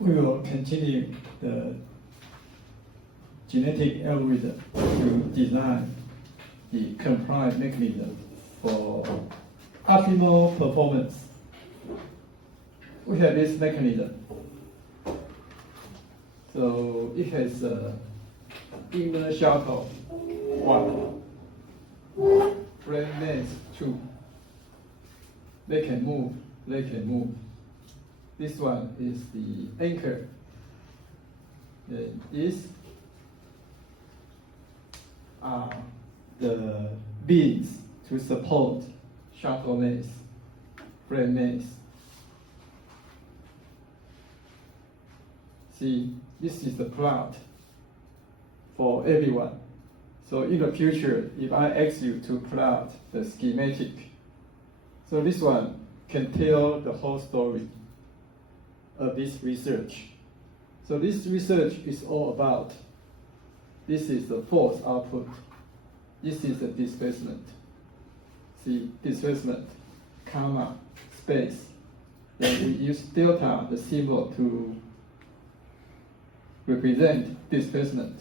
we will continue the genetic algorithm to design the compliant mechanism for optimal performance. We have this mechanism. So it has inner shuttle 1, frame length 2. They can move. This one is the anchor. These are the beams to support shuttle length, frame length. See, this is the plot for everyone. So in the future, if I ask you to plot the schematic, so this one can tell the whole story of this research. So this research is all about, this is the force output, this is the displacement. See, displacement, comma, space. Then we use delta, the symbol, to represent displacement.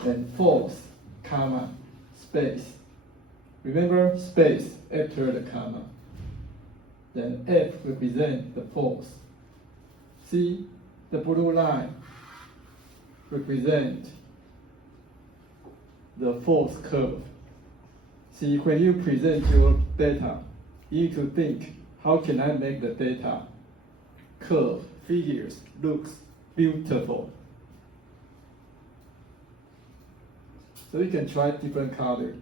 Then force, comma, space. Remember space after the comma. Then F represents the force. See, the blue line represents the force curve. See, when you present your data, you need to think, how can I make the data curve, figures, looks beautiful? So you can try different color.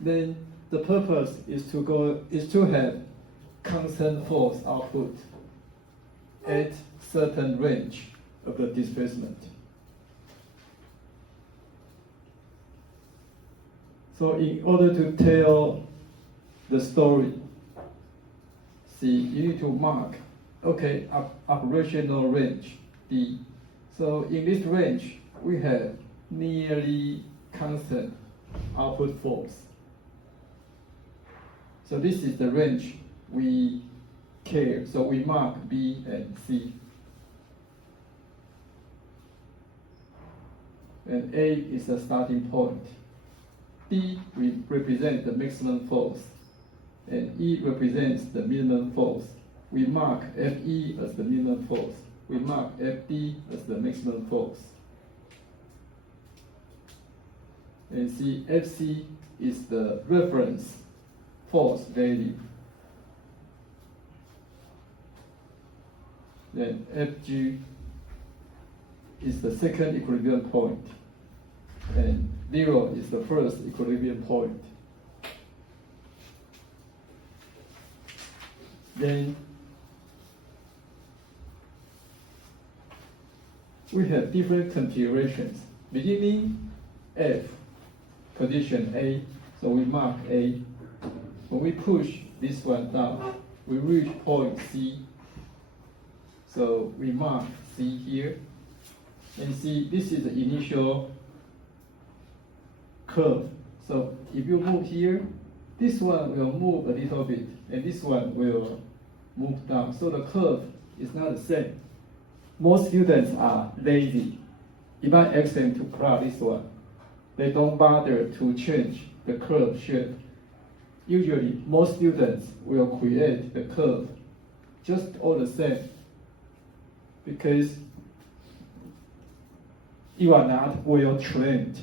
Then the purpose is to have constant force output at certain range of the displacement. So in order to tell the story, see, you need to mark, okay, operational range, D. So in this range, we have nearly constant output force. So this is the range we care. So we mark B and C. And A is the starting point. D represents the maximum force, and E represents the minimum force. We mark FE as the minimum force. We mark FD as the maximum force. And see, FC is the reference force value. Then FG is the second equilibrium point, and 0 is the first equilibrium point. Then we have different configurations. Beginning F, position A, so we mark A. When we push this one down, we reach point C. So we mark C here. And see, this is the initial curve. So if you move here, this one will move a little bit, and this one will move down. So the curve is not the same. Most students are lazy. If I ask them to plot this one, they don't bother to change the curve shape. Usually, most students will create the curve just all the same, because you are not well trained.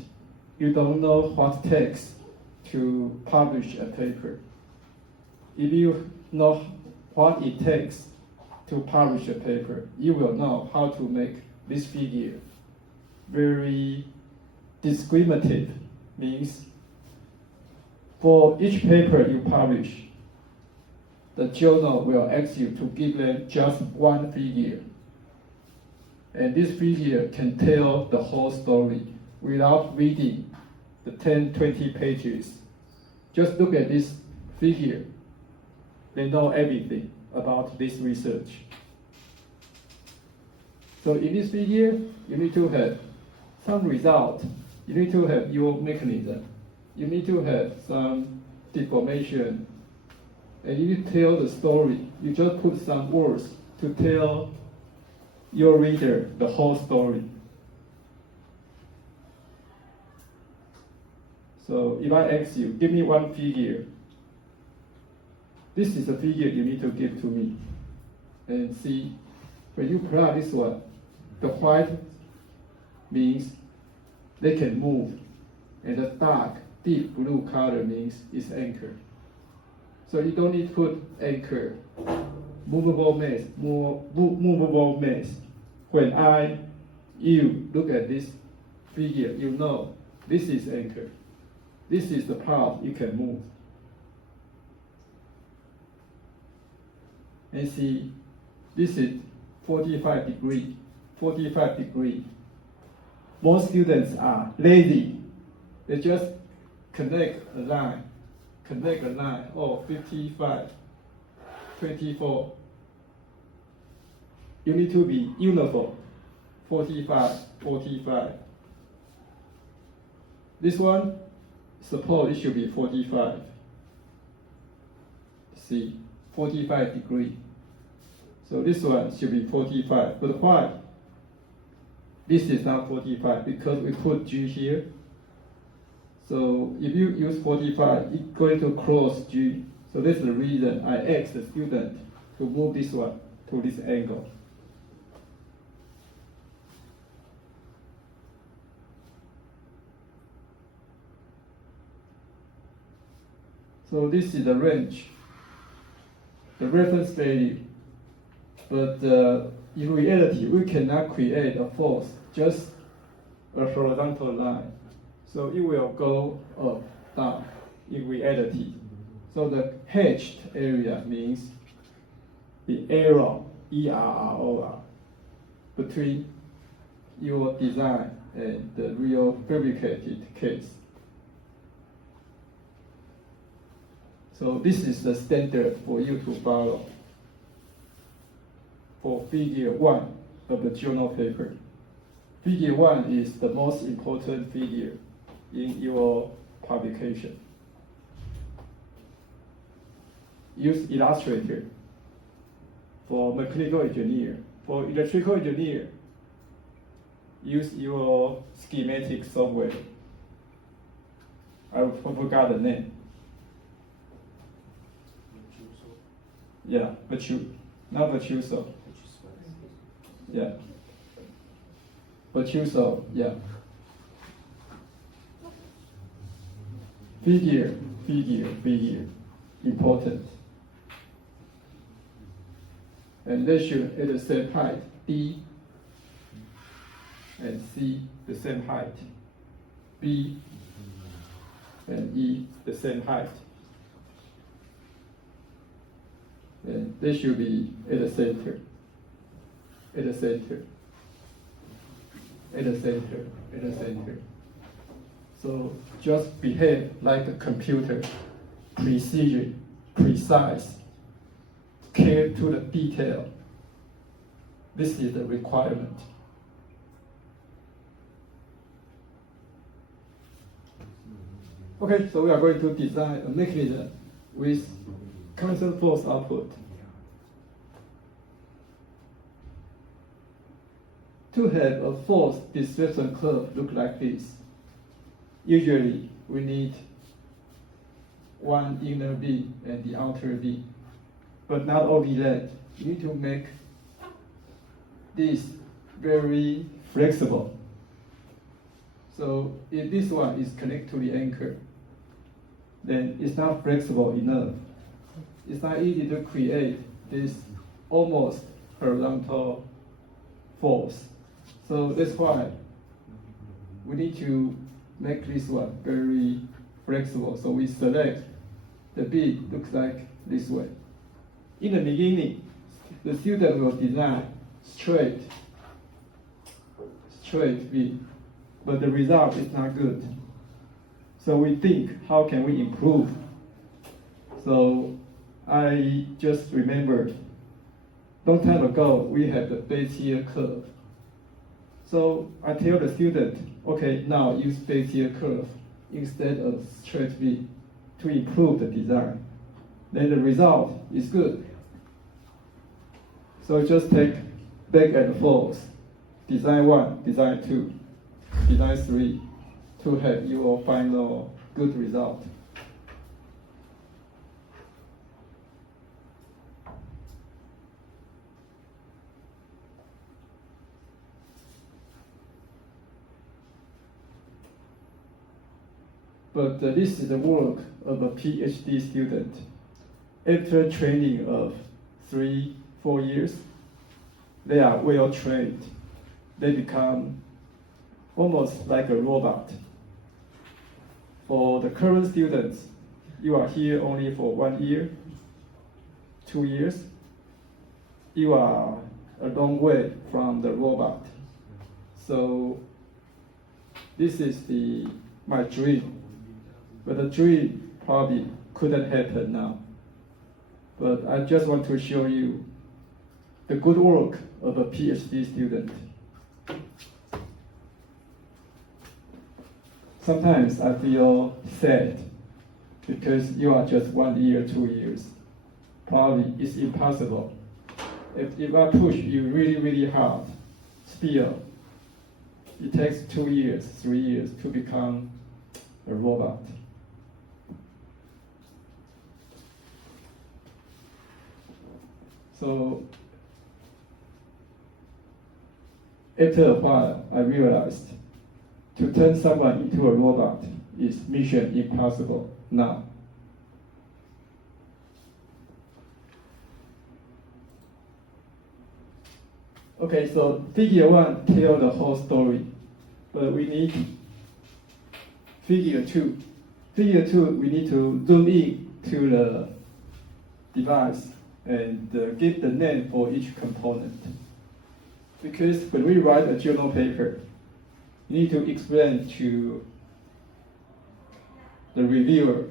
You don't know what it takes to publish a paper. If you know what it takes to publish a paper, you will know how to make this figure very discriminative. Means for each paper you publish, the journal will ask you to give them just one figure. And this figure can tell the whole story without reading the 10, 20 pages. Just look at this figure. They know everything about this research. So in this figure, you need to have some result. You need to have your mechanism. You need to have some deformation. And you need to tell the story. You just put some words to tell your reader the whole story. So if I ask you, give me one figure, this is the figure you need to give to me. And see, when you plot this one, the white means they can move, and the dark, deep blue color means it's anchor. So you don't need to put anchor, movable mass, movable mass. When you look at this figure, you know this is anchor. This is the part you can move. And see, this is 45 degree, 45 degree. Most students are lazy. They just connect a line, oh, 55, 24. You need to be uniform, 45, 45. This one, suppose it should be 45. See, 45 degree. So this one should be 45, but why? This is not 45 because we put G here. So if you use 45, it's going to cross G. So that's the reason I asked the student to move this one to this angle. So this is the range, the reference value. But in reality, we cannot create a force, just a horizontal line. So it will go up, down in reality. So the hatched area means the error, ERROR, between your design and the real fabricated case. So this is the standard for you to follow for figure 1 of the journal paper. Figure 1 is the most important figure in your publication. Use Illustrator for mechanical engineer. For electrical engineer, use your schematic software. I forgot the name. Yeah, not Virtuoso. Yeah. Virtuoso, yeah. Figure, important. And they should at the same height, D and C the same height, B and E the same height. And they should be at the center, at the center, at the center, at the center. So just behave like a computer, precision, precise, care to the detail. This is the requirement. Okay, so we are going to design a mechanism with constant force output. To have a force distribution curve look like this, usually we need one inner V and the outer V. But not only that, you need to make this very flexible. So if this one is connected to the anchor, then it's not flexible enough. It's not easy to create this almost horizontal force. So that's why we need to make this one very flexible. So we select the B looks like this way. In the beginning, the student will design straight V, but the result is not good. So we think, how can we improve? So I just remembered, long time ago, we had the Bezier curve. So I tell the student, okay, now use Bezier curve instead of straight V to improve the design. Then the result is good. So just take back and forth, design 1, design 2, design 3, to have your final good result. But this is the work of a PhD student. After training of 3-4 years, they are well trained. They become almost like a robot. For the current students, you are here only for 1 year, 2 years. You are a long way from the robot. So this is my dream. But the dream probably couldn't happen now. But I just want to show you the good work of a PhD student. Sometimes I feel sad because you are just 1 year, 2 years. Probably it's impossible. If I push you really, really hard, still, it takes 2 years, 3 years to become a robot. So after a while, I realized to turn someone into a robot is mission impossible now. Okay, so figure 1 tells the whole story, but we need figure 2. Figure 2, we need to zoom in to the device and give the name for each component. Because when we write a journal paper, you need to explain to the reviewer,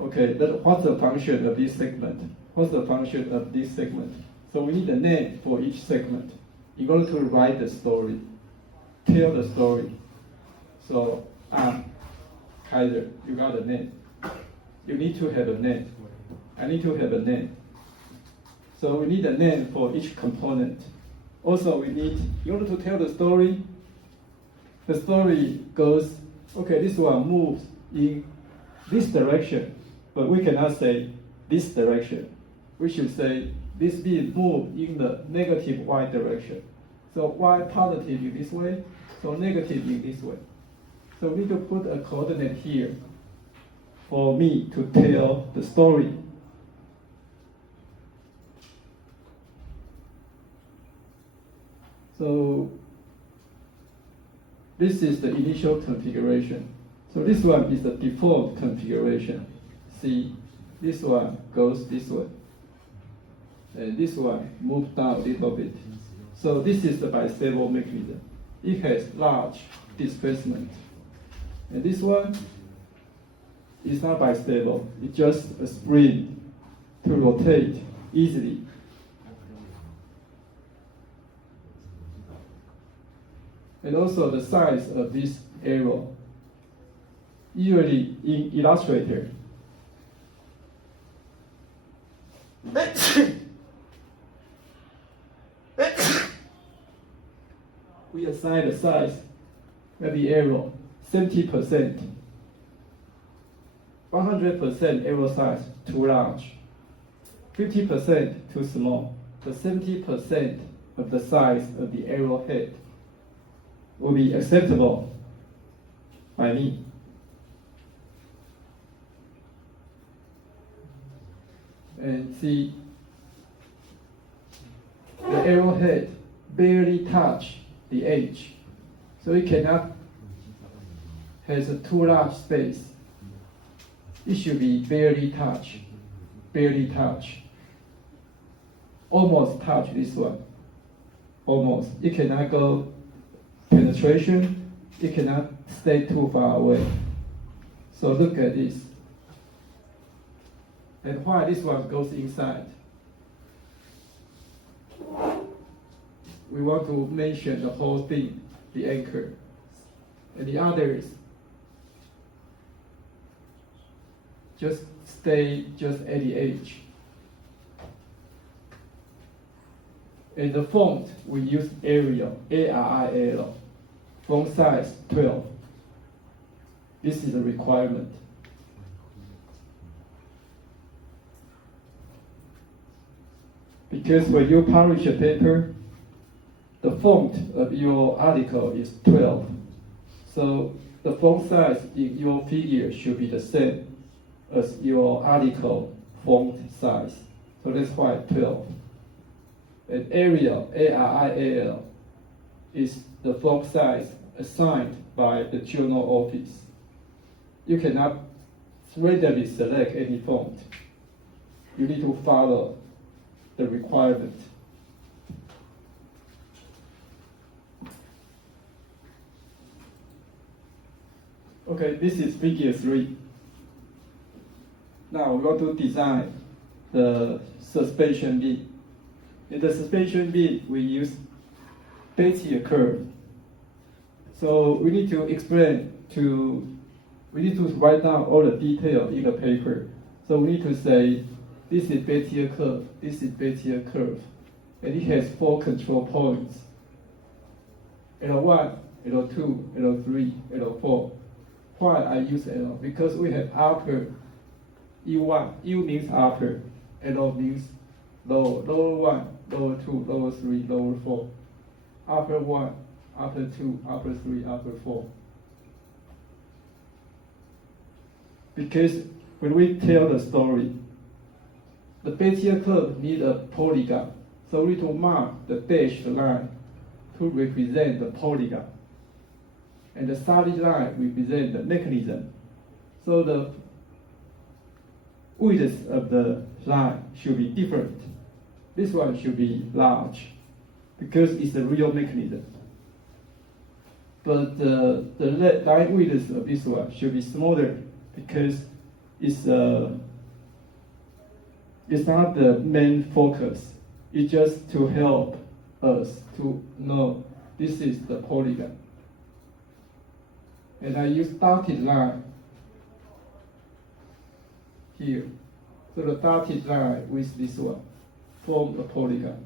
okay, what's the function of this segment? What's the function of this segment? So we need a name for each segment in order to write the story, tell the story. So, Kaiser, you got a name. You need to have a name. I need to have a name. So we need a name for each component. Also, we need, in order to tell the story goes, okay, this one moves in this direction, but we cannot say this direction. We should say this being moved in the negative y direction. So y positive in this way, so negative in this way. So we need to put a coordinate here for me to tell the story. So this is the initial configuration. So this one is the default configuration. See, this one goes this way. And this one moves down a little bit. So this is the bistable mechanism. It has large displacement. And this one is not bistable. It's just a spring to rotate easily. And also the size of this arrow. Usually in Illustrator, we assign the size of the arrow 70%. 100% arrow size too large. 50% too small. The 70% of the size of the arrow head will be acceptable by me. And see, the arrowhead barely touch the edge, so it cannot has a too large space. It should be barely touch, almost touch this one, almost. It cannot go penetration. It cannot stay too far away. So look at this. And why this one goes inside? We want to mention the whole thing, the anchor. And the others just stay just at the edge. And the font, we use Arial, A-R-I-A-L. Font size 12. This is a requirement. Because when you publish a paper, the font of your article is 12. So the font size in your figure should be the same as your article font size. So that's why 12. And Arial, A-R-I-A-L, is the font size assigned by the journal office. You cannot randomly select any font. You need to follow the requirement. Okay, this is figure 3. Now we're going to design the suspension beam. In the suspension beam, we use Bezier curve. So we need to write down all the detail in the paper. So we need to say, this is Bezier curve, this is Bezier curve. And it has 4 control points. L1, L2, L3, L4. Why I use L? Because we have upper U1. U means upper. L means lower. Lower 1, lower 2, lower 3, lower 4. Upper 1, upper 2, upper 3, upper 4. Because when we tell the story, the Bezier curve needs a polygon. So we need to mark the dashed line to represent the polygon. And the solid line represents the mechanism. So the width of the line should be different. This one should be large because it's a real mechanism. But the line width of this one should be smaller because it's not the main focus. It's just to help us to know this is the polygon. And I use dotted line here. So the dotted line with this one form a polygon.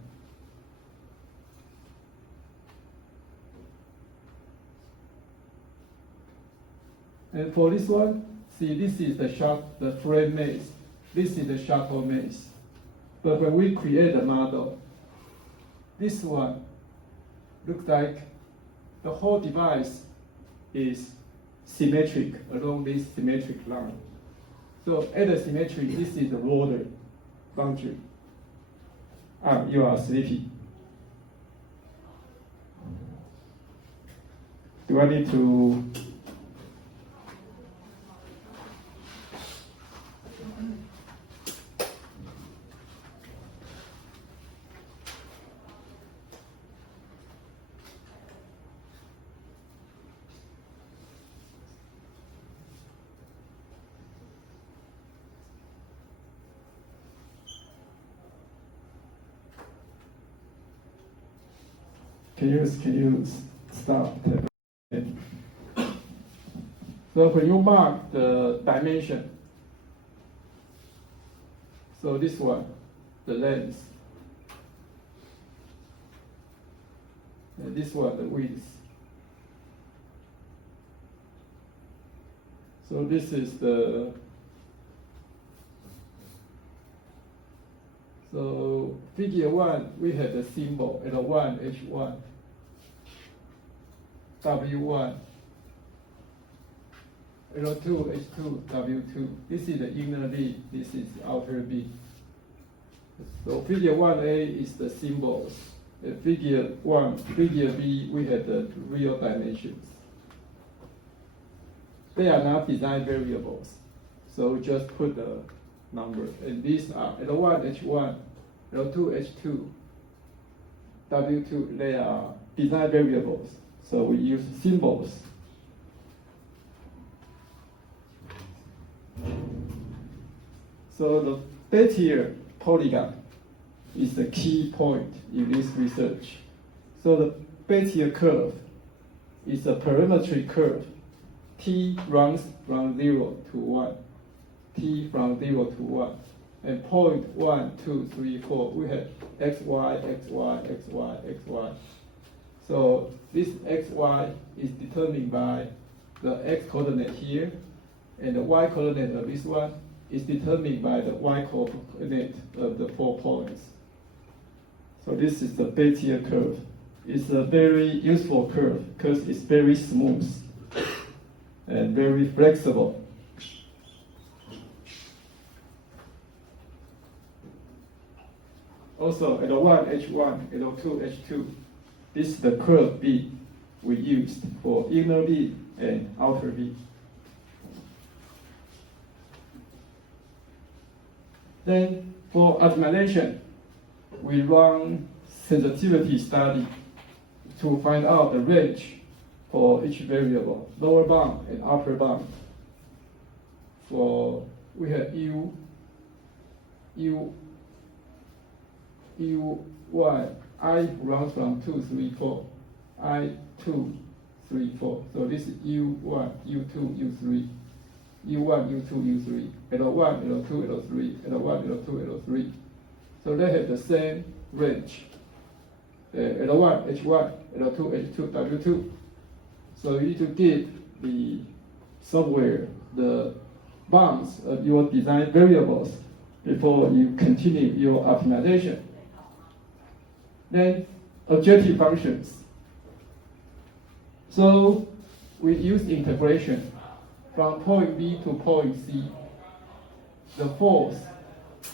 And for this one, see, this is the frame maze. This is the shuttle maze. But when we create a model, this one looks like the whole device is symmetric along this symmetric line. So at the symmetry, this is the border boundary. You are sleepy. Do I need to? Can you stop? So when you mark the dimension, so this one, the length, and this one, the width. So this is the, so figure 1, we have the symbol L1, H1, W1, L2, H2, W2. This is the inner B, this is outer B. So figure 1A is the symbols. Figure B, we have the real dimensions. They are not design variables. So just put the number. And these are L1, H1, L2, H2, W2, they are design variables. So we use symbols. So the Bezier polygon is the key point in this research. So the Bezier curve is a parametric curve. T runs from 0 to 1. T from 0 to 1. and point 1, 2, 3, 4, we have x, y, x, y, x, y, x, y. So this x, y is determined by the x coordinate here, and the y coordinate of this one is determined by the y coordinate of the 4 points. So this is the Bezier curve. It's a very useful curve because it's very smooth and very flexible. Also, L1, H1, L2, H2, this is the curve B we used for inner B and outer B. Then for optimization, we run sensitivity study to find out the range for each variable, lower bound and upper bound. For we have U1, I runs from 2, 3, 4, I 2, 3, 4. So this is U1, U2, U3, U1, U2, U3, L1, L2, L3, L1, L2, L3. So they have the same range. L1, H1, L2, H2, W2. So you need to give the software the bounds of your design variables before you continue your optimization. Then objective functions. So we use integration from point B to point C. The force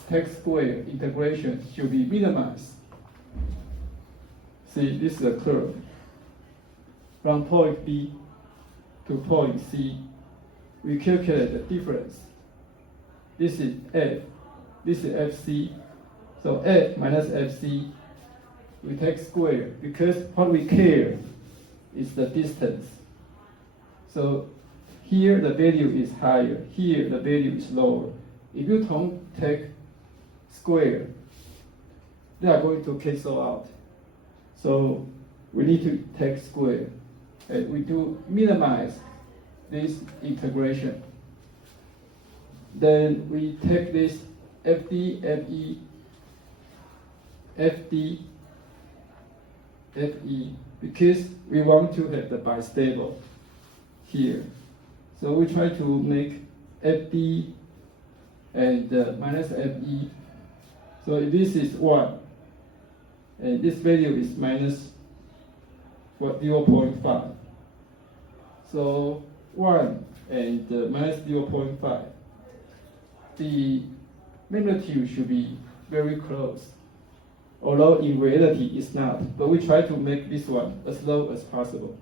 tech square integration should be minimized. See, this is a curve. From point B to point C, we calculate the difference. This is F, this is FC. So F minus FC, we take square because what we care is the distance. So here the value is higher, here the value is lower. If you don't take square, they are going to cancel out. So we need to take square. And we do minimize this integration. Then we take this FD, FE, FD, FE, because we want to have the bistable here. So we try to make FD and minus FE. So if this is 1, and this value is minus 0.5. So 1 and minus 0.5. The magnitude should be very close, although in reality it's not. But we try to make this one as low as possible.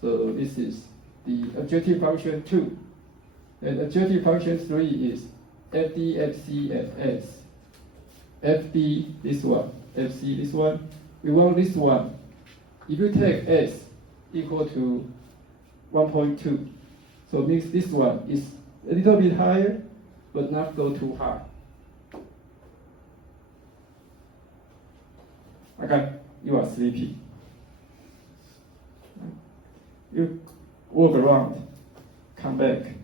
So this is the objective function 2. And objective function 3 is FD, FC, and S. FD, this one, FC, this one. We want this one. If you take S equal to 1.2, so it means this one is a little bit higher, but not go too high. Okay, you are sleepy. You walk around, come back.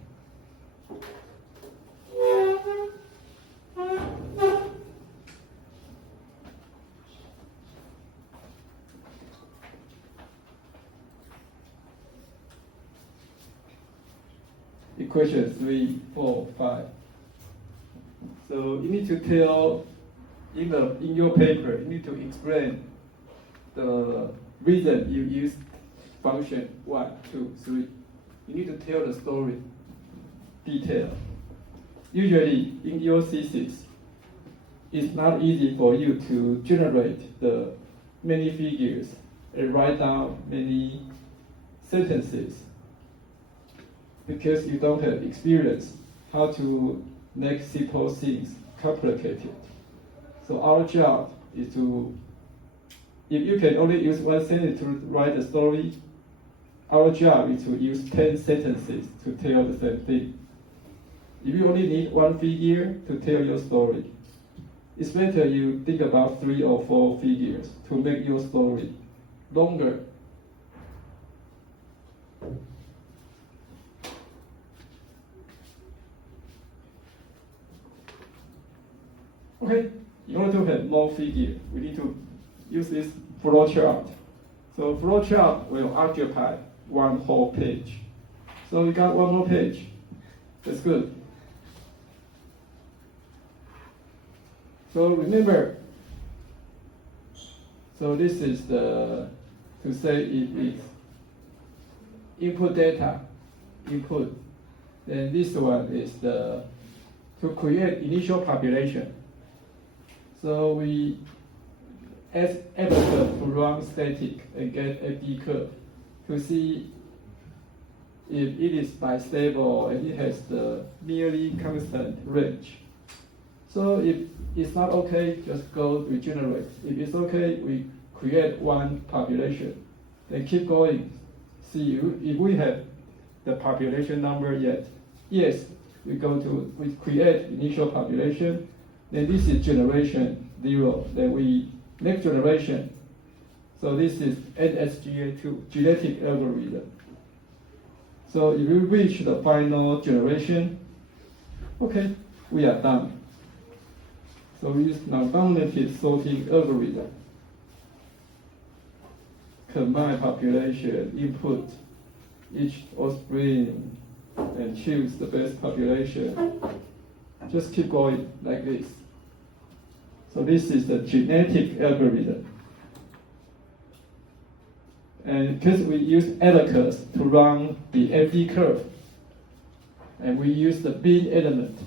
Equation 3, 4, 5. So you need to tell in your paper, you need to explain the reason you use function 1, 2, 3. You need to tell the story, detail. Usually in your thesis, it's not easy for you to generate the many figures and write down many sentences because you don't have experience how to make simple things complicated. So our job is to, if you can only use one sentence to write a story, our job is to use 10 sentences to tell the same thing. If you only need one figure to tell your story, it's better you think about 3 or 4 figures to make your story longer. Okay, in order to have more figure, we need to use this flow chart. So flow chart will occupy one whole page. So we got one more page. That's good. So remember, so this is the, to say it is input data, input. Then this one is the, to create initial population. So we ask editor to run static and get FD curve to see if it is bistable and it has the nearly constant range. So if it's not okay, just go regenerate. If it's okay, we create one population. Then keep going. See if we have the population number yet. Yes, we create initial population. Then this is generation 0. Then we next generation. So this is NSGA2, genetic algorithm. So if we reach the final generation, okay, we are done. So we use nondominated sorting algorithm. Combine population, input each offspring, and choose the best population. Just keep going like this. So this is the genetic algorithm. And because we use editors to run the FD curve, and we use the bin element.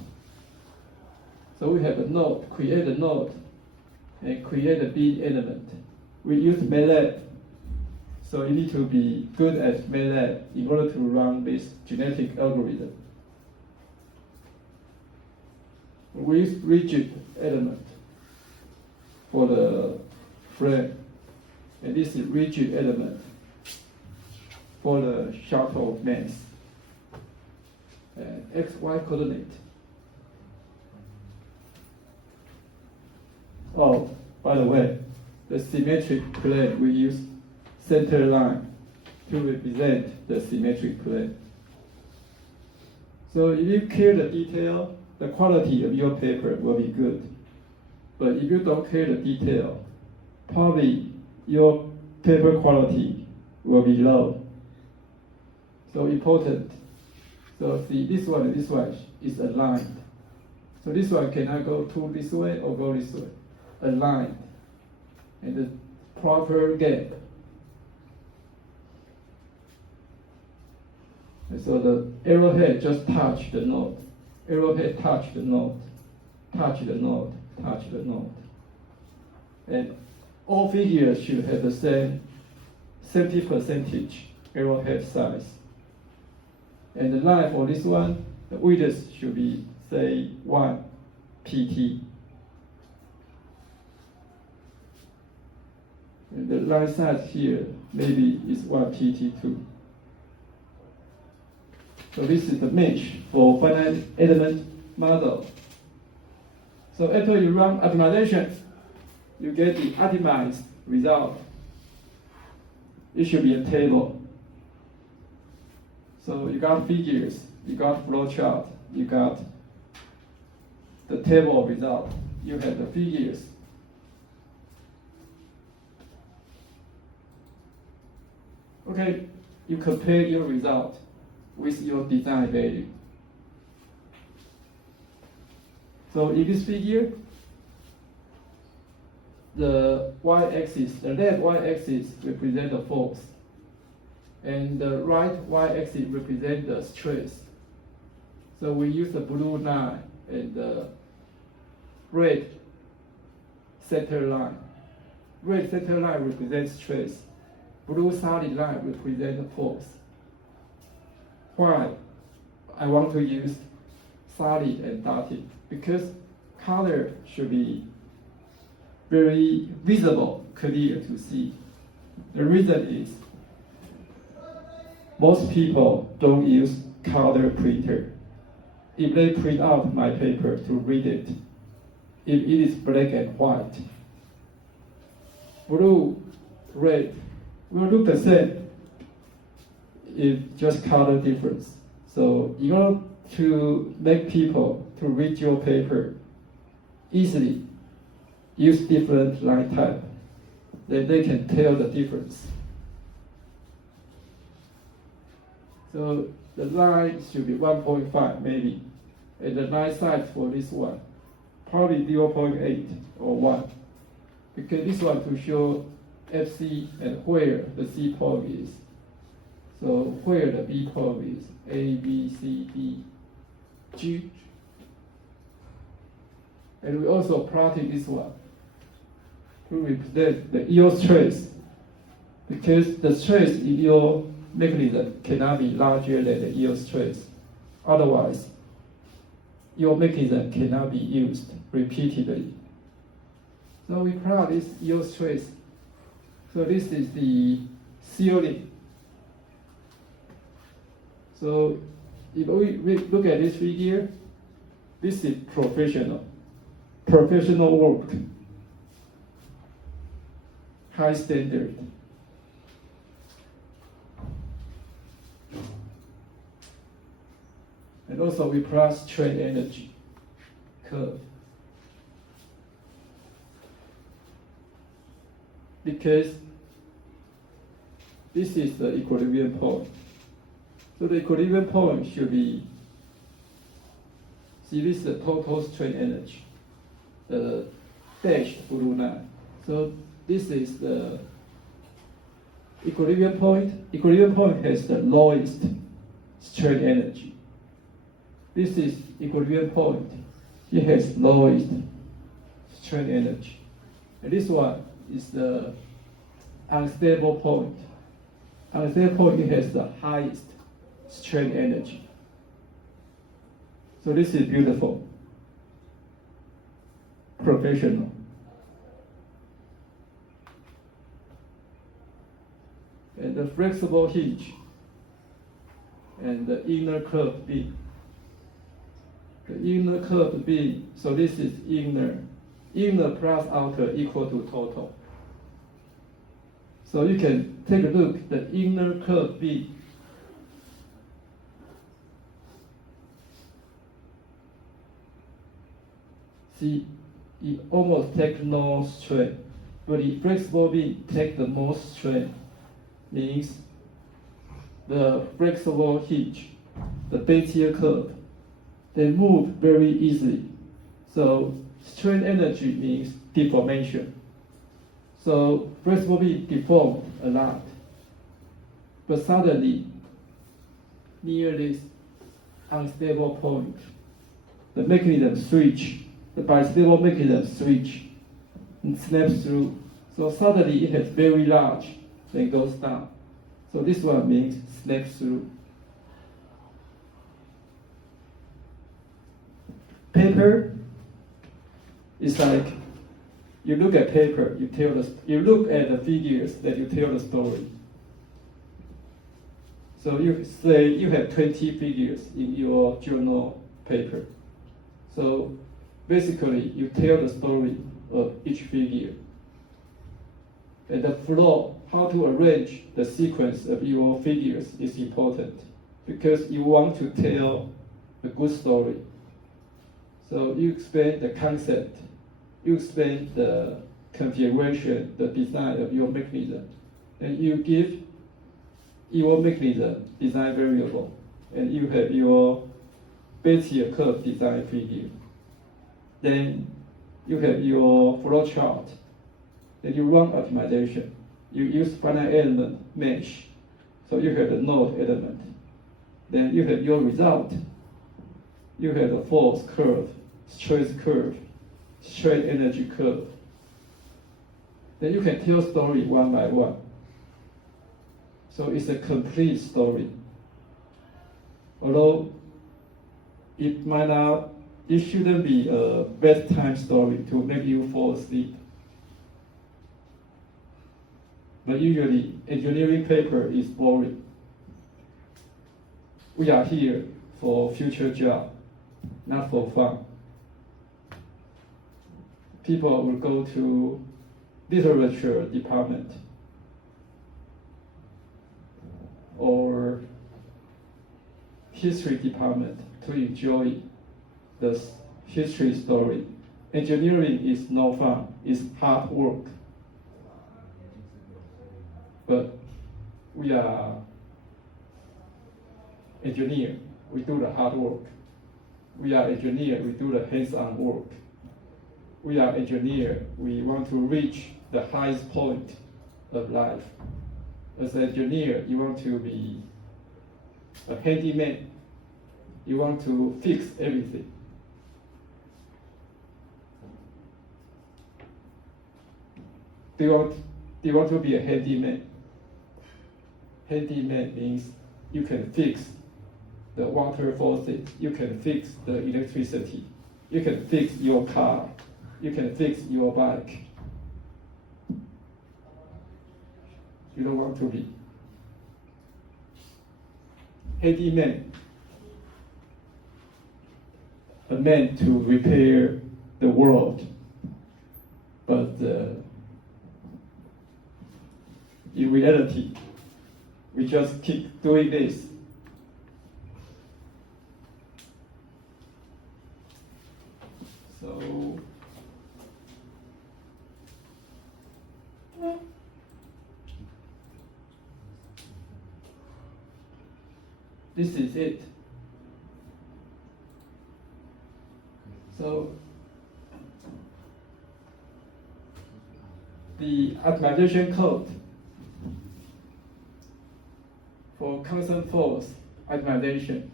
So we have a node, create a node, and create a bin element. We use MATLAB. So you need to be good at MATLAB in order to run this genetic algorithm. We use rigid element for the frame. And this is rigid element for the shuttle mass. XY coordinate. Oh, by the way, the symmetric plane, we use center line to represent the symmetric plane. So if you care the detail, the quality of your paper will be good. But if you don't care the detail, probably your paper quality will be low. So important. So see, this one and this one is aligned. So this one cannot go to this way or go this way. Aligned. And the proper gap. And so the arrowhead just touch the node. Arrowhead touch the node. Touch the node. Touch the node. And all figures should have the same 70% arrowhead size. And the line for this one, the width should be, say, 1 pt. And the line size here maybe is 1 pt too. So this is the mesh for finite element model. So after you run optimization, you get the optimized result. It should be a table. So you got figures, you got flow chart, you got the table of result, you have the figures. Okay, you compare your result with your design value. So in this figure, the y-axis, the left y-axis represents the force, and the right y-axis represents the stress. So we use the blue line and the red center line. Red center line represents stress. Blue solid line represents the force. Why I want to use solid and dotted? Because color should be very visible, clear to see. The reason is most people don't use color printer. If they print out my paper to read it, if it is black and white, blue, red will look the same. It's just color difference. So in order to make people to read your paper, easily use different line type, then they can tell the difference. So the line should be 1.5 maybe, and the line size for this one, probably 0.8 or 1, because this one to show FC and where the C pole is. So where the B pole is, A, B, C, D, G. And we also plotted this one to represent the yield trace, because the trace in your mechanism cannot be larger than the yield trace. Otherwise, your mechanism cannot be used repeatedly. So we plot this yield trace. So this is the ceiling. So if we look at this figure, this is professional work, high standard. And also we plot strain energy curve. Because this is the equilibrium point. So the equilibrium point should be, see this is the total strain energy, the dashed blue line. So this is the equilibrium point. Equilibrium point has the lowest strain energy. This is equilibrium point. It has lowest strain energy. And this one is the unstable point. Unstable point, it has the highest strain energy. So this is beautiful, professional. And the flexible hinge and the inner curved beam. The inner curved beam, so this is inner plus outer equal to total. So you can take a look, the inner curved beam. See, it almost takes no strain, but the flexible beam takes the most strain. Means the flexible hinge, the Bezier curve, they move very easily. So strain energy means deformation. So flexible beam deformed a lot, but suddenly near this unstable point, the mechanism switch, the bistable mechanism switch and snaps through. So suddenly it has very large, then goes down. So this one means snaps through. Paper is like, you look at paper, you look at the figures, then you tell the story. So you say you have 20 figures in your journal paper. So basically, you tell the story of each figure. And the flow, how to arrange the sequence of your figures is important, because you want to tell a good story. So you explain the concept, you explain the configuration, the design of your mechanism, and you give your mechanism design variable, and you have your Bezier curve design figure. Then you have your flow chart. Then you run optimization. You use finite element mesh. So you have the node element. Then you have your result. You have the force curve, stress curve, strain energy curve. Then you can tell story one by one. So it's a complete story. Although it shouldn't be a bedtime story to make you fall asleep. But usually, engineering paper is boring. We are here for future job, not for fun. People will go to literature department or history department to enjoy the history story. engineering is no fun, it's hard work. But we are engineer, we do the hard work. We are engineer, we do the hands-on work. We are engineer, we want to reach the highest point of life. As an engineer, you want to be a handyman. You want to fix everything. Do you want to be a handyman? Handyman means you can fix the water faucet, you can fix the electricity, you can fix your car, you can fix your bike. You don't want to be handyman, a man to repair the world, but in reality, we just keep doing this. So, this is it. So, the optimization code for constant force optimization.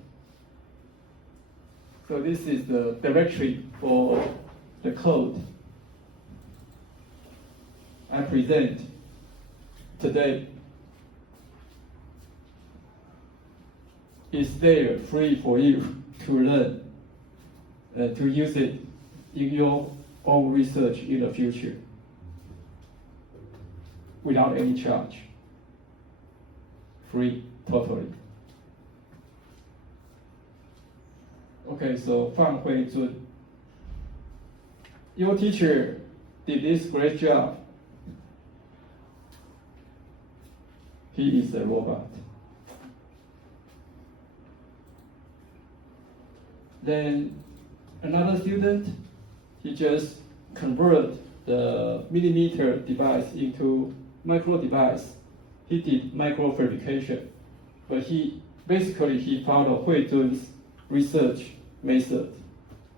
So this is the directory for the code I present today. It's there free for you to learn and to use it in your own research in the future without any charge. Free, totally. Okay, so Fan Hui Zun, your teacher did this great job. He is a robot. Then another student, he just converted the millimeter device into micro device. He did micro fabrication, but he followed Hui Zun's research method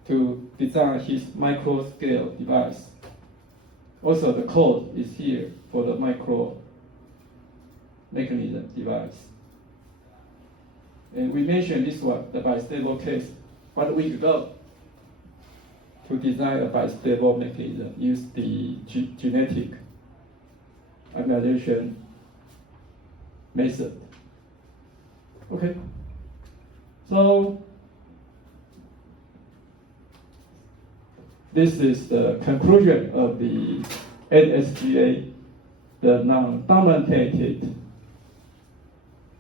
to design his micro scale device. Also, the code is here for the micro mechanism device. And we mentioned this one, the bistable case, 1 week ago, to design a bistable mechanism, use the genetic optimization method. Okay, so this is the conclusion of the NSGA, the non-dominated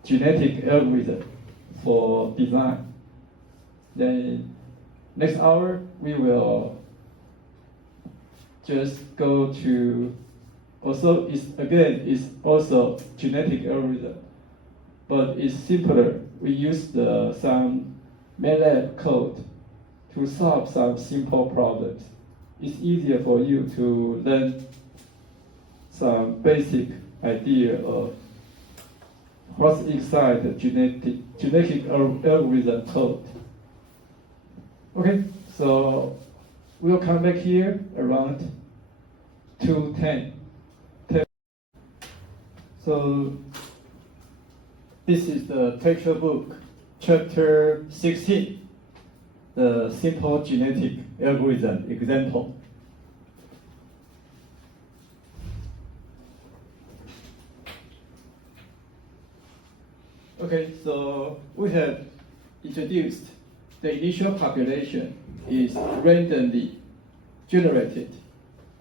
genetic algorithm for design. Then next hour we will just go to it's also genetic algorithm, but it's simpler. We use some MATLAB code to solve some simple problems. It's easier for you to learn some basic idea of what's inside the genetic algorithm code. Okay, so we'll come back here around 2:10. So this is the textbook, chapter 16, the simple genetic algorithm example. Okay, so we have introduced the initial population is randomly generated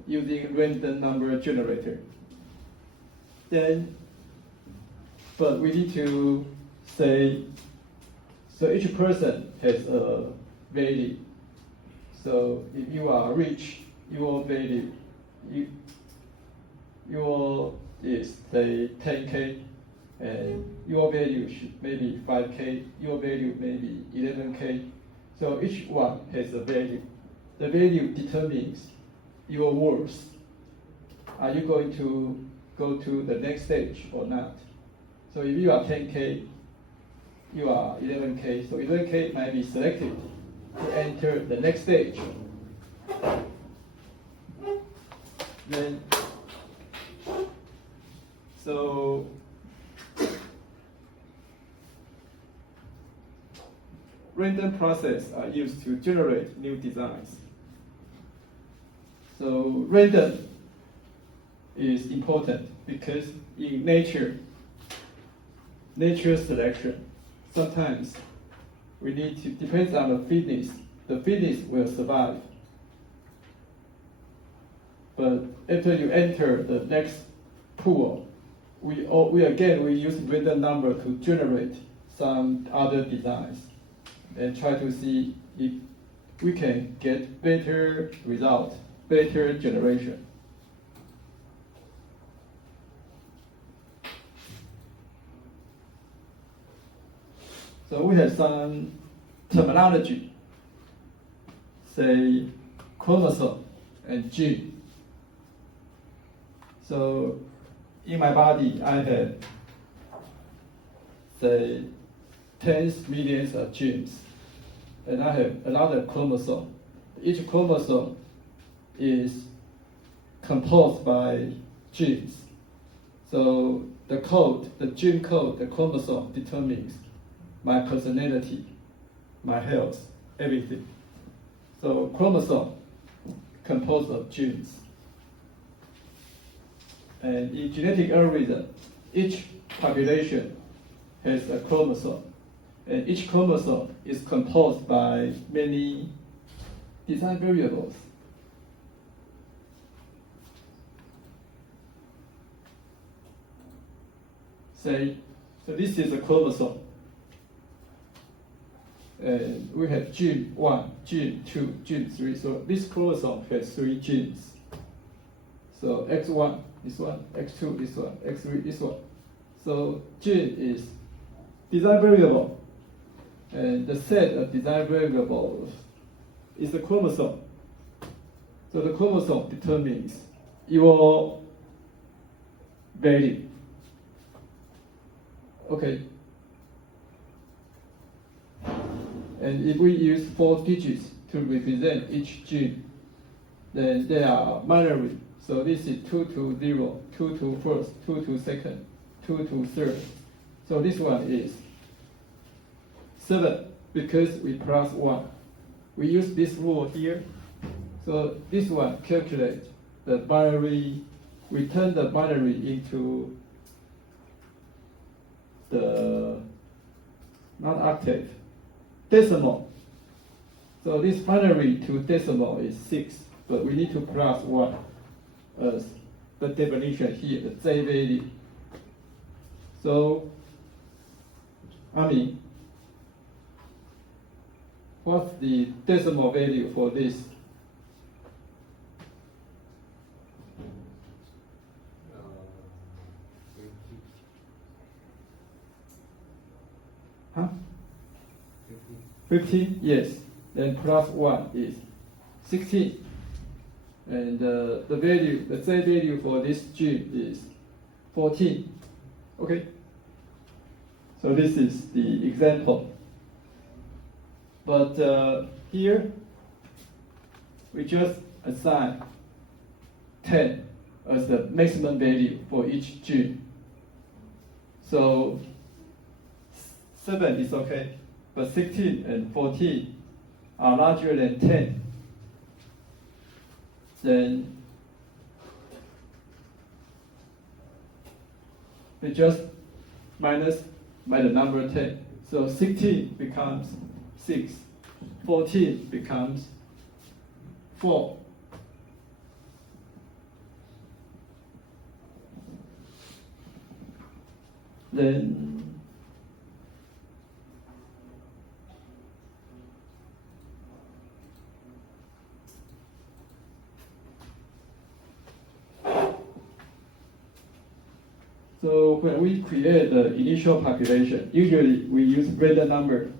using random number generator. Then, but we need to say, so each person has a value. So if you are rich, your value, your is say 10K, and your value maybe 5K, your value maybe 11K. So each one has a value. the value determines your worth. Are you going to go to the next stage or not? So if you are 10K, you are 11K. So 11K might be selected to enter the next stage. Then, so random process are used to generate new designs. So random is important because in nature selection, sometimes we need to, depends on the fitness will survive. But after you enter the next pool, we use random number to generate some other designs and try to see if we can get better result, better generation. So we have some terminology, say chromosome and gene. So in my body, I have, say, tens millions of genes, and I have another chromosome. Each chromosome is composed by genes. So the code, the gene code, the chromosome determines my personality, my health, everything. So chromosome composed of genes. And in genetic algorithm, each population has a chromosome. And each chromosome is composed by many design variables. Say, so this is a chromosome. And we have gene 1, gene 2, gene 3. So this chromosome has 3 genes. So X1, this one, X2, this one, X3, this one. So gene is design variable. And the set of design variables is the chromosome. So the chromosome determines your value. Okay. And if we use 4 digits to represent each gene, then they are binary. So this is 2 to 0, 2 to first, 2 to second, 2 to third. So this one is 7 because we plus 1. We use this rule here. So this one calculates the binary, we turn the binary into the, not octave, decimal. So this binary to decimal is 6, but we need to plus 1 as the definition here, the J value. So, what's the decimal value for this? Huh? 15? Yes. Then plus 1 is 16. And the value, the Z value for this gene is 14. Okay? So this is the example. But here, we just assign 10 as the maximum value for each gene. So 7 is okay, but 16 and 14 are larger than 10. Then we just minus by the number 10. So 16 becomes 6, 14 becomes 4. Then so when we create the initial population, usually we use random number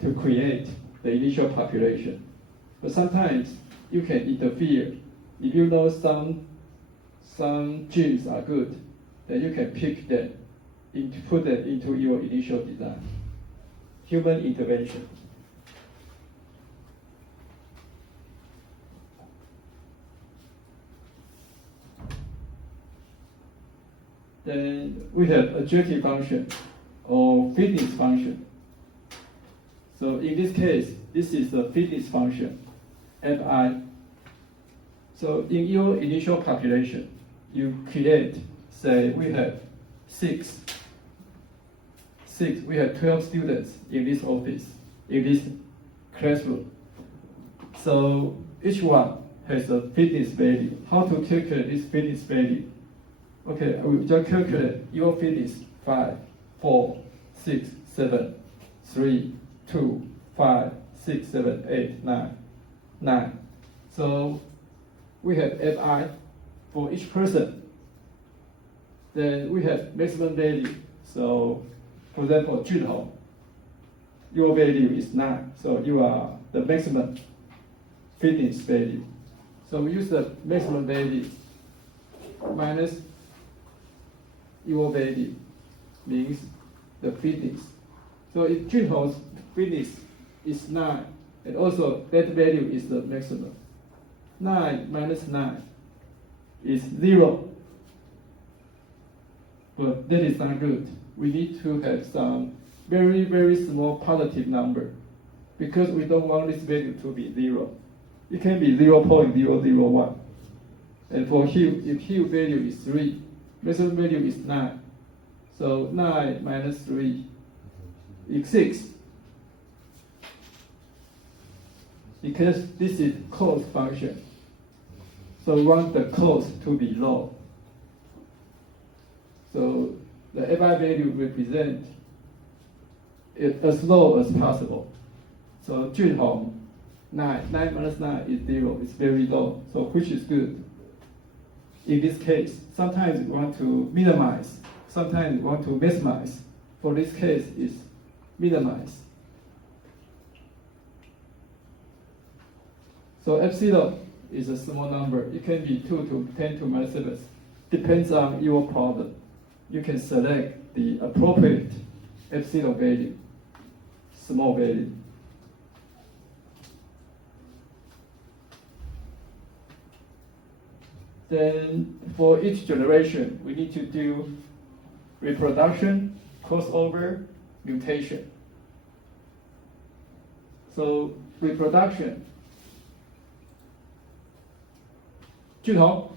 to create the initial population. But sometimes you can interfere. If you know some genes are good, then you can pick them, put them into your initial design. Human intervention. Then we have objective function or fitness function. So in this case, this is the fitness function, Fi. So in your initial population, you create, say we have we have 12 students in this office, in this classroom. So each one has a fitness value. How to calculate this fitness value? Okay, I will just calculate your fitness 5, 4, 6, 7, 3, 2, 5, 6, 7, 8, 9. So we have Fi for each person. Then we have maximum value. So for example, Junhong, your value is 9. So you are the maximum fitness value. So we use the maximum value minus your value means the fitness. So if Junhong's fitness is 9, and also that value is the maximum. 9 minus 9 is 0. But that is not good. We need to have some very, very small positive number because we don't want this value to be 0. It can be 0.001. And for Hugh, if Hugh value is 3, maximum value is 9. So 9 minus 3 is 6. Because this is cost function. So we want the cost to be low. So the Fi value represent it as low as possible. So Junhong, 9 minus 9 is 0. It's very low, so which is good. In this case, sometimes we want to minimize, sometimes we want to maximize. For this case, it's minimize. So epsilon is a small number. It can be 2 to 10 to minus 7. Depends on your problem. You can select the appropriate epsilon value, small value. Then for each generation, we need to do reproduction, crossover, mutation. So reproduction. Junhong,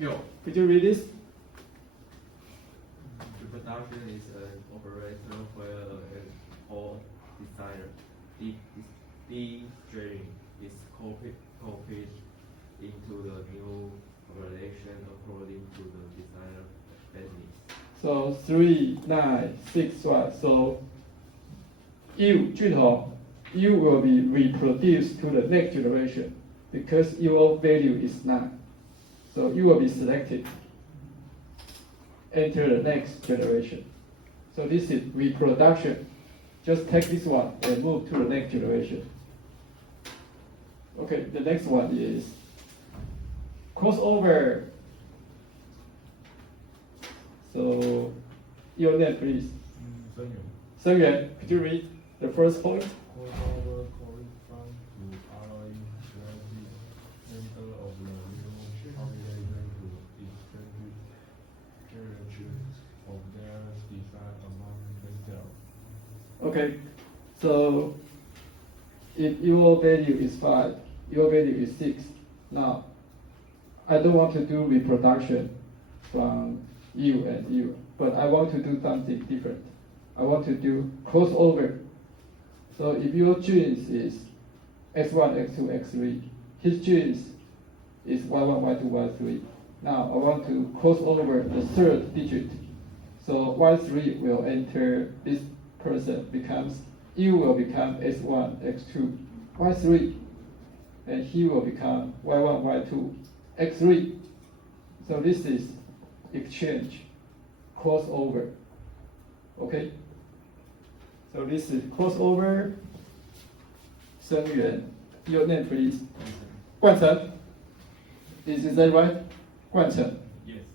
could you read this? Reproduction is an operator where all desired D string is copied into the new population according to the desired fitness. So 3, 9, 6, 1. So you, Junhong, you will be reproduced to the next generation because your value is 9. So you will be selected. Enter the next generation. So this is reproduction. Just take this one and move to the next generation. Okay, the next one is crossover. So your name, please. Seung-yuan, could you read the first point? Crossover corresponds to allowing genetic center of the new population to distinguish characteristics of their design among themselves. Okay, so if your value is 5, your value is 6. Now, I don't want to do reproduction from you and you, but I want to do something different. I want to do crossover. So if your genes is X1, X2, X3, his genes is Y1, Y2, Y3. Now I want to cross over the third digit. So Y3 will enter this person, you will become S1, X2, Y3, and he will become Y1, Y2, X3. So this is exchange, crossover. Okay? So this is crossover. Seung-yuan, your name please. 冠成. Is that right? 冠城. Yes.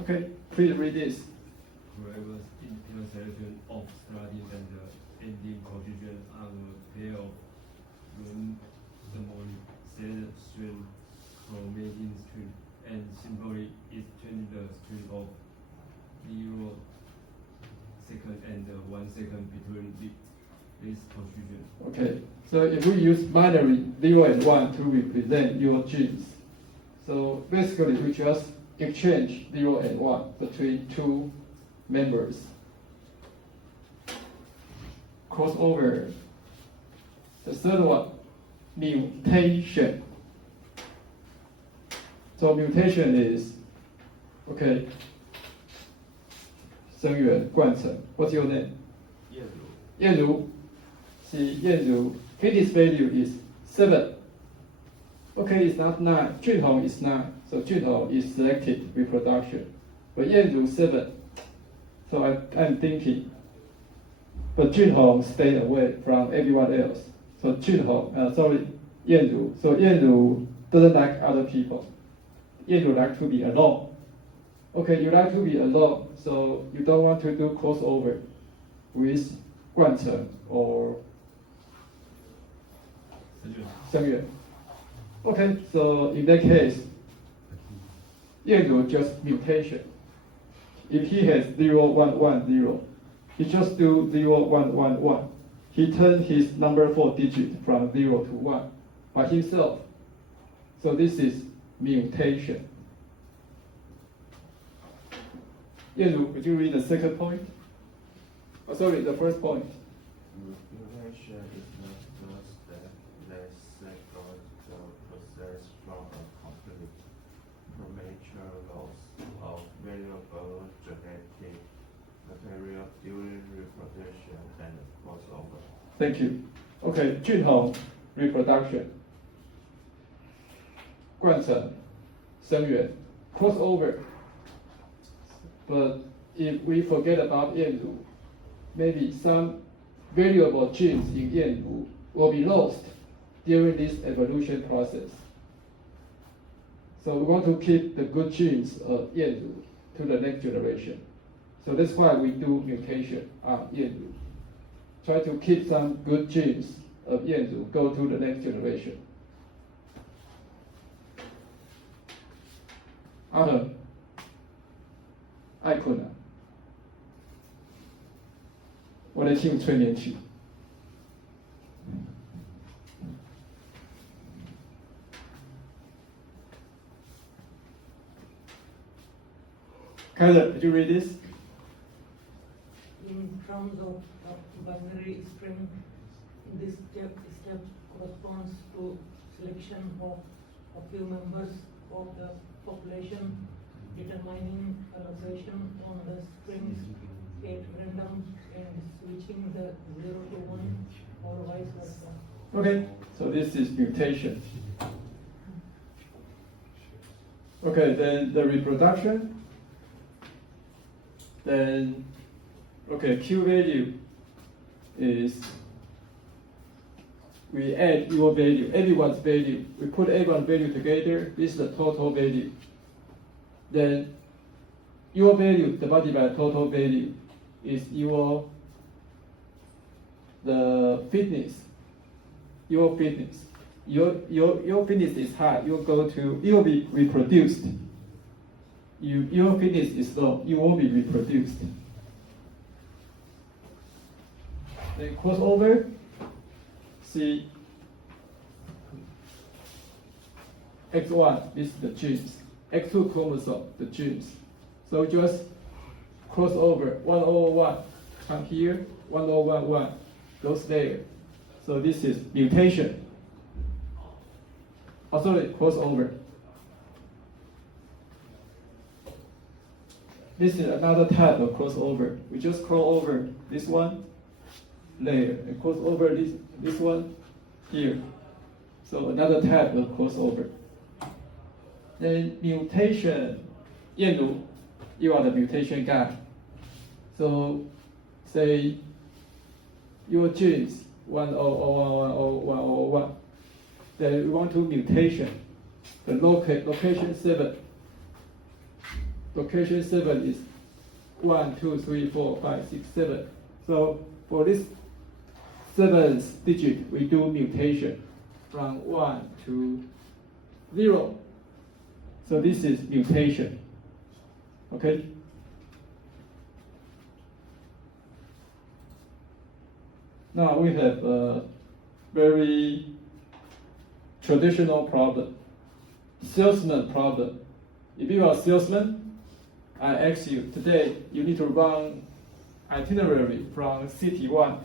Okay, please read this. Whoever intersection of starting and ending confusion are a pair of randomly set string chromatin string, and simply exchange the string of 0 second and 1 second between this confusion. Okay, so if we use binary 0 and 1 to represent your genes, so basically we just exchange 0 and 1 between two members. Crossover. The third one, mutation. So mutation is, okay, 生源冠城. What's your name? 燕如 Yanru. See, Yanru, fitness value is 7. Okay, it's not 9. Junhong is 9. So Junhong is selected reproduction. But Yanru 7. So I'm thinking, but Junhong stayed away from everyone else. So Yanru. So Yanru doesn't like other people. Yanru like to be alone. Okay, you like to be alone, so you don't want to do crossover with 冠城 or 生源. Okay, so in that case, Yanru just mutation. If he has 0, 1, 1, 0, he just do 0, 1, 1, 1. He turned his number 4 digit from 0 to 1 by himself. So this is mutation. Yanru, could you read the second point? Oh, sorry, the first point. Mutation is the first step that separates the process from a complete premature loss of valuable genetic material during reproduction and crossover. Thank you. Okay, Junhong, reproduction. 冠城, 生源, crossover. But if we forget about Yanru, maybe some valuable genes in Yanru will be lost during this evolution process. So we want to keep the good genes of Yanru to the next generation. So that's why we do mutation on Yanru. Try to keep some good genes of Yanru go to the next generation. Adam, 爱困难，我来听催眠曲。Kyler, did you read this? In terms of binary string, this step corresponds to selection of a few members of the population, determining allocation on the strings at random and switching the 0 to 1 or vice versa. Okay, so this is mutation. Okay, then the reproduction. Then, okay, Q value is we add your value, everyone's value. We put everyone's value together. This is the total value. Then your value divided by total value is the fitness. Your fitness. Your fitness is high. You'll be reproduced. Your fitness is low. You won't be reproduced. Then crossover. See, X1 is the genes. X2 chromosome, the genes. So just cross over 1001 come here, 1011 goes there. So this is mutation. Oh, sorry, crossover. This is another type of crossover. We just cross over this one layer and cross over this one here. So another type of crossover. Then mutation, Yanru, you are the mutation guy. So say your genes 10010101. Then we want to mutation the location 7. Location 7 is 1, 2, 3, 4, 5, 6, 7. So for this 7th digit, we do mutation from 1 to 0. So this is mutation. Okay? Now we have a very traditional problem, salesman problem. If you are a salesman, I ask you today, you need to run itinerary from city 1.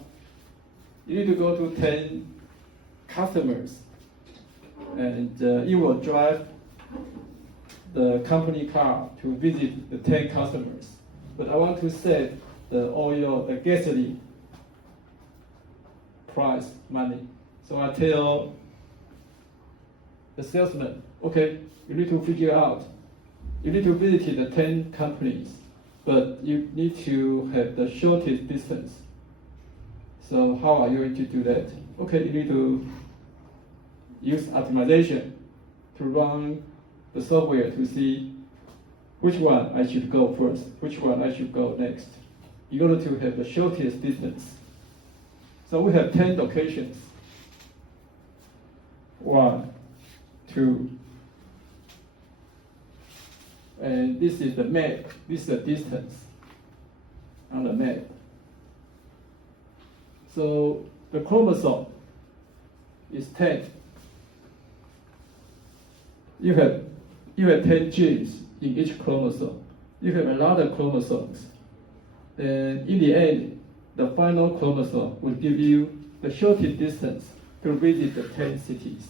You need to go to 10 customers, and you will drive the company car to visit the 10 customers. But I want to save the oil, the gasoline price money. So I tell the salesman, okay, you need to figure out, you need to visit the 10 companies, but you need to have the shortest distance. So how are you going to do that? Okay, you need to use optimization to run the software to see which one I should go first, which one I should go next, in order to have the shortest distance. So we have 10 locations. 1, 2, and this is the map. This is the distance on the map. So the chromosome is 10. You have 10 genes in each chromosome. You have a lot of chromosomes. And in the end, the final chromosome will give you the shortest distance to visit the 10 cities.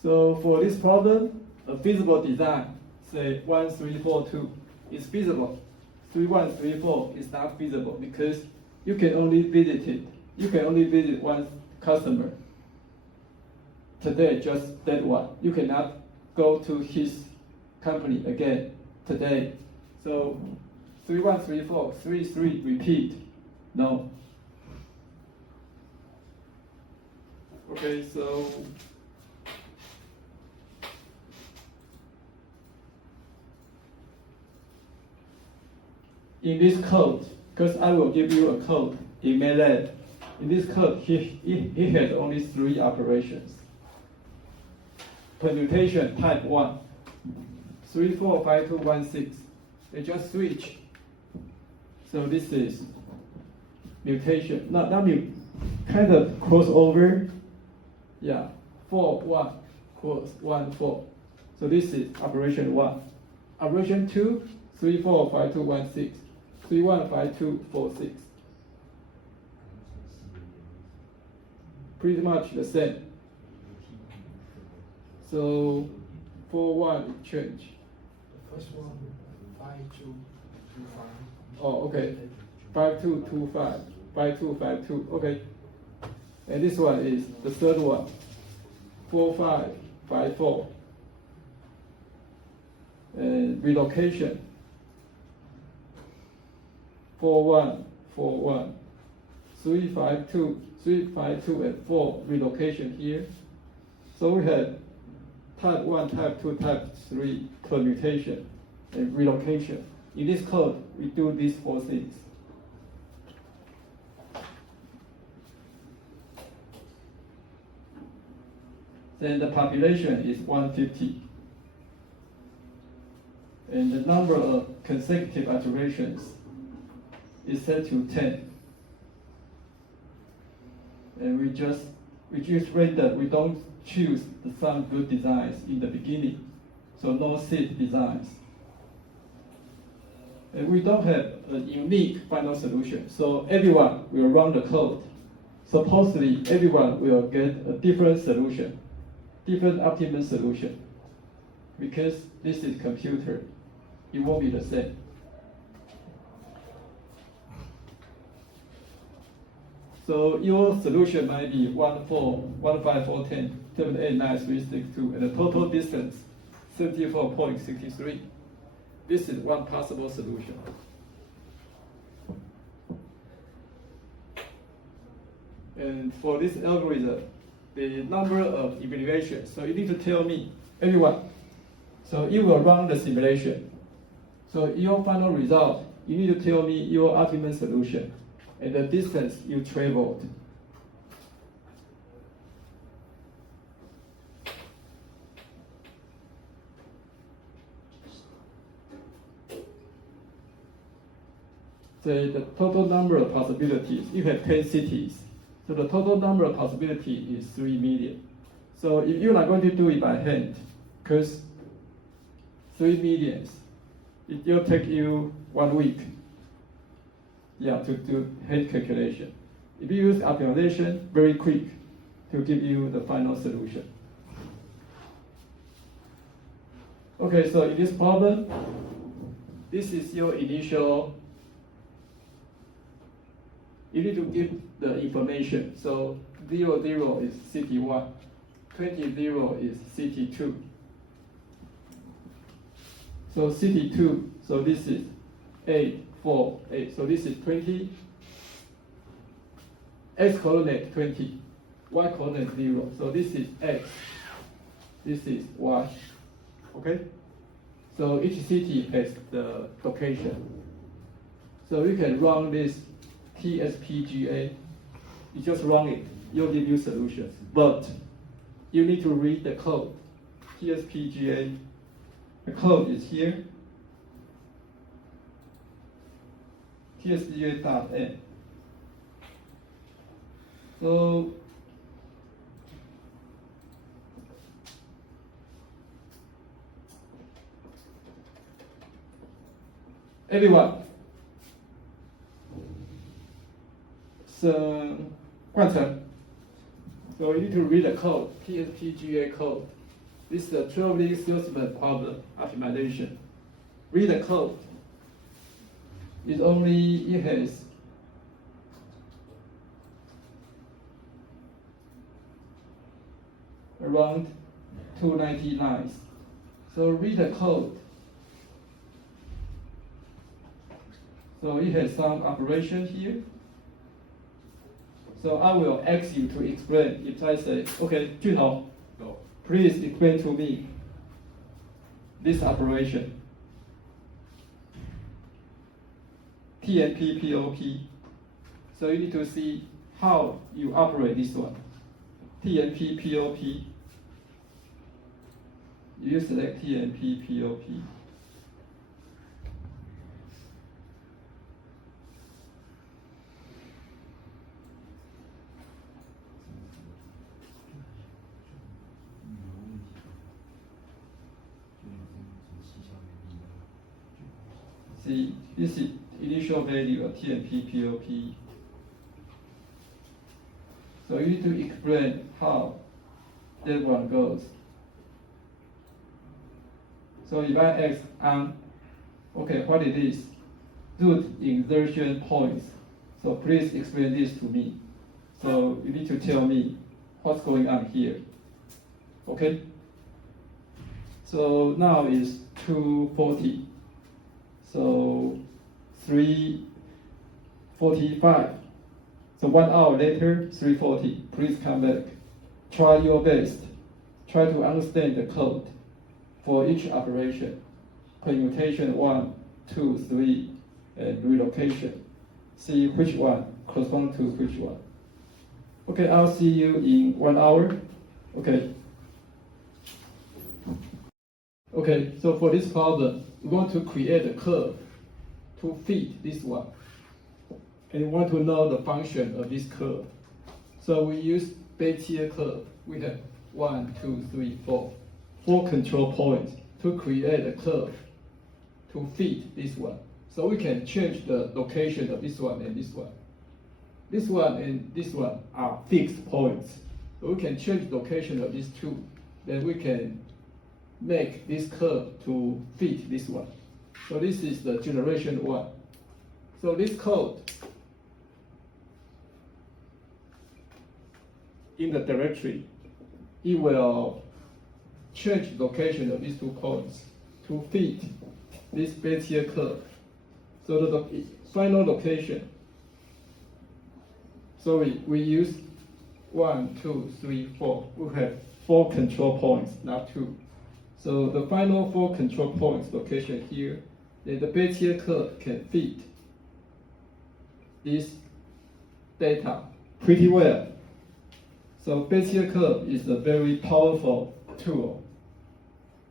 So for this problem, a feasible design, say 1, 3, 4, 2, is feasible. 3, 1, 3, 4 is not feasible because you can only visit it. You can only visit one customer. Today, just that one. You cannot go to his company again today. So 3, 1, 3, 4, 3, 3, repeat. No. Okay, so in this code, because I will give you a code in MATLAB. In this code, he has only 3 operations. Permutation type 1, 3, 4, 5, 2, 1, 6. They just switch. So this is mutation, not kind of crossover. Yeah, 4, 1, cross 1, 4. So this is operation 1. Operation 2, 3, 4, 5, 2, 1, 6. 3, 1, 5, 2, 4, 6. Pretty much the same. So 4, 1 it change. The first one, 5, 2, 2, 5. Oh, okay. 5, 2, 2, 5. 5, 2, 5, 2. Okay. And this one is the third one. 4, 5, 5, 4. And relocation. 4, 1, 4, 1. 3, 5, 2. 3, 5, 2, and 4 relocation here. So we have type 1, type 2, type 3 permutation and relocation. In this code, we do these 4 things. Then the population is 150. And the number of consecutive iterations is set to 10. And we just random. We don't choose some good designs in the beginning. So no seed designs. And we don't have a unique final solution. So everyone will run the code. Supposedly everyone will get a different solution, different optimum solution. Because this is computer, it won't be the same. So your solution might be 1, 4, 1, 5, 4, 10, 7, 8, 9, 3, 6, 2, and the total distance 74.63. This is one possible solution. And for this algorithm, the number of evaluations. So you need to tell me, everyone. So you will run the simulation. So your final result, you need to tell me your ultimate solution and the distance you traveled. Say the total number of possibilities, you have 10 cities. So the total number of possibility is 3 million. So if you're not going to do it by hand, because 3 millions, it will take you 1 week. Yeah, to do hand calculation. If you use optimization, very quick to give you the final solution. Okay, so in this problem, this is your initial. You need to give the information. So 0, 0 is city 1, 20, 0 is city 2. So city 2, so this is 8, 4, 8. So this is 20. X coordinate 20, Y coordinate 0. So this is X, this is Y. Okay? So each city has the location. So you can run this TSPGA. You just run it, it'll give you solutions. But you need to read the code. TSPGA, the code is here. TSPGA.n. So everyone, so 换成 so you need to read the code, TSPGA code. This is a traveling salesman problem optimization. Read the code. It has around 290 lines. So read the code. So it has some operation here. So I will ask you to explain. If I say, okay, Junhao, please explain to me this operation. TNP POP. So you need to see how you operate this one. TNP POP. You select TNP POP. See, this is initial value of TNP POP. So you need to explain how that one goes. So if I ask okay, what it is, root insertion points. So please explain this to me. So you need to tell me what's going on here. Okay? So now is 2:40. So 3:45. So 1 hour later, 3:40. Please come back. Try your best. Try to understand the code for each operation. Permutation 1, 2, 3, and relocation. See which one corresponds to which one. Okay, I'll see you in 1 hour. Okay. Okay, so for this problem, we want to create a curve to fit this one. And we want to know the function of this curve. So we use Bézier curve. We have 1, 2, 3, 4. 4 control points to create a curve to fit this one. So we can change the location of this one and this one. This one and this one are fixed points. So we can change the location of these two. Then we can make this curve to fit this one. So this is the generation 1. So this code in the directory, it will change the location of these 2 points to fit this Bézier curve. So the final location, so we use 1, 2, 3, 4. We have 4 control points, not 2. So the final 4 control points location here, then the Bézier curve can fit this data pretty well. So Bézier curve is a very powerful tool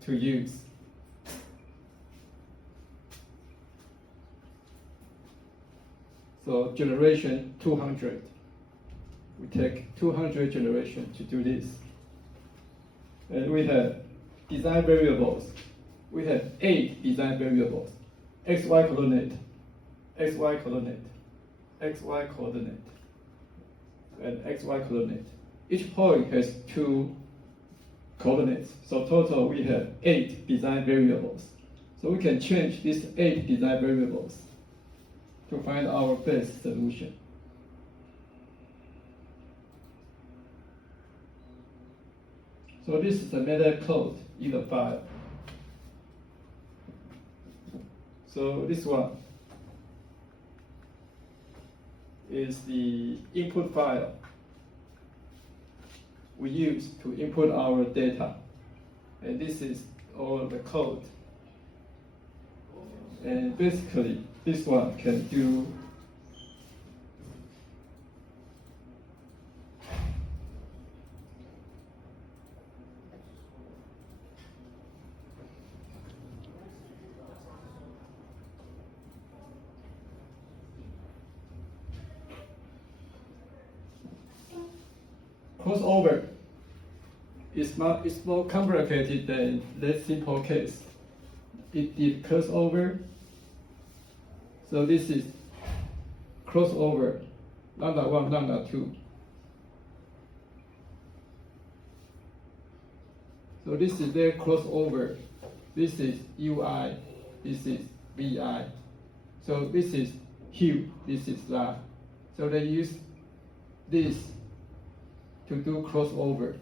to use. So generation 200. We take 200 generation to do this. And we have design variables. We have 8 design variables. XY coordinate, XY coordinate, XY coordinate, and XY coordinate. Each point has 2 coordinates. So total we have 8 design variables. So we can change these 8 design variables to find our best solution. So this is the method code in the file. So this one is the input file we use to input our data. And this is all the code. And basically, this one can do crossover. It's more complicated than this simple case. It did crossover. So this is crossover, lambda 1, lambda 2. So this is their crossover. This is UI, this is VI. So this is hue, this is line. So they use this to do crossover.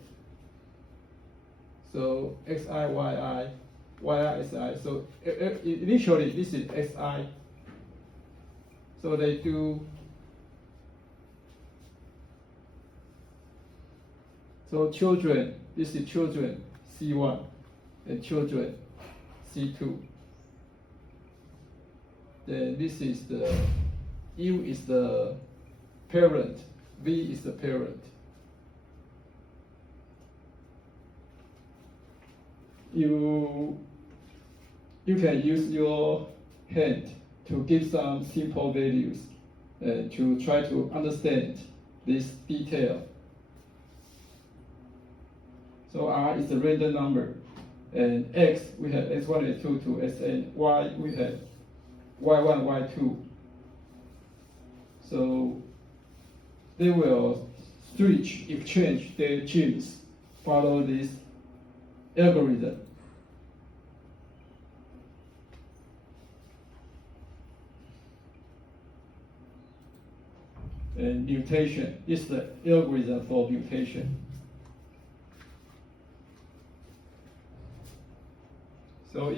So XI, YI, YI, SI. So initially this is SI. So they do. So children, this is children C1 and children C2. Then this is the U is the parent, V is the parent. You can use your hand to give some simple values to try to understand this detail. So R is a random number, and X we have X1 and 2 to Sn. Y we have Y1, Y2. So they will switch, exchange their genes, follow this algorithm. And mutation is the algorithm for mutation. So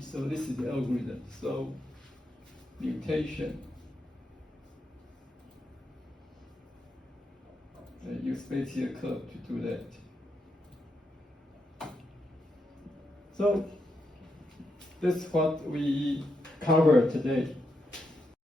so this is the algorithm. So mutation. And use Bézier curve to do that. So that's what we covered today.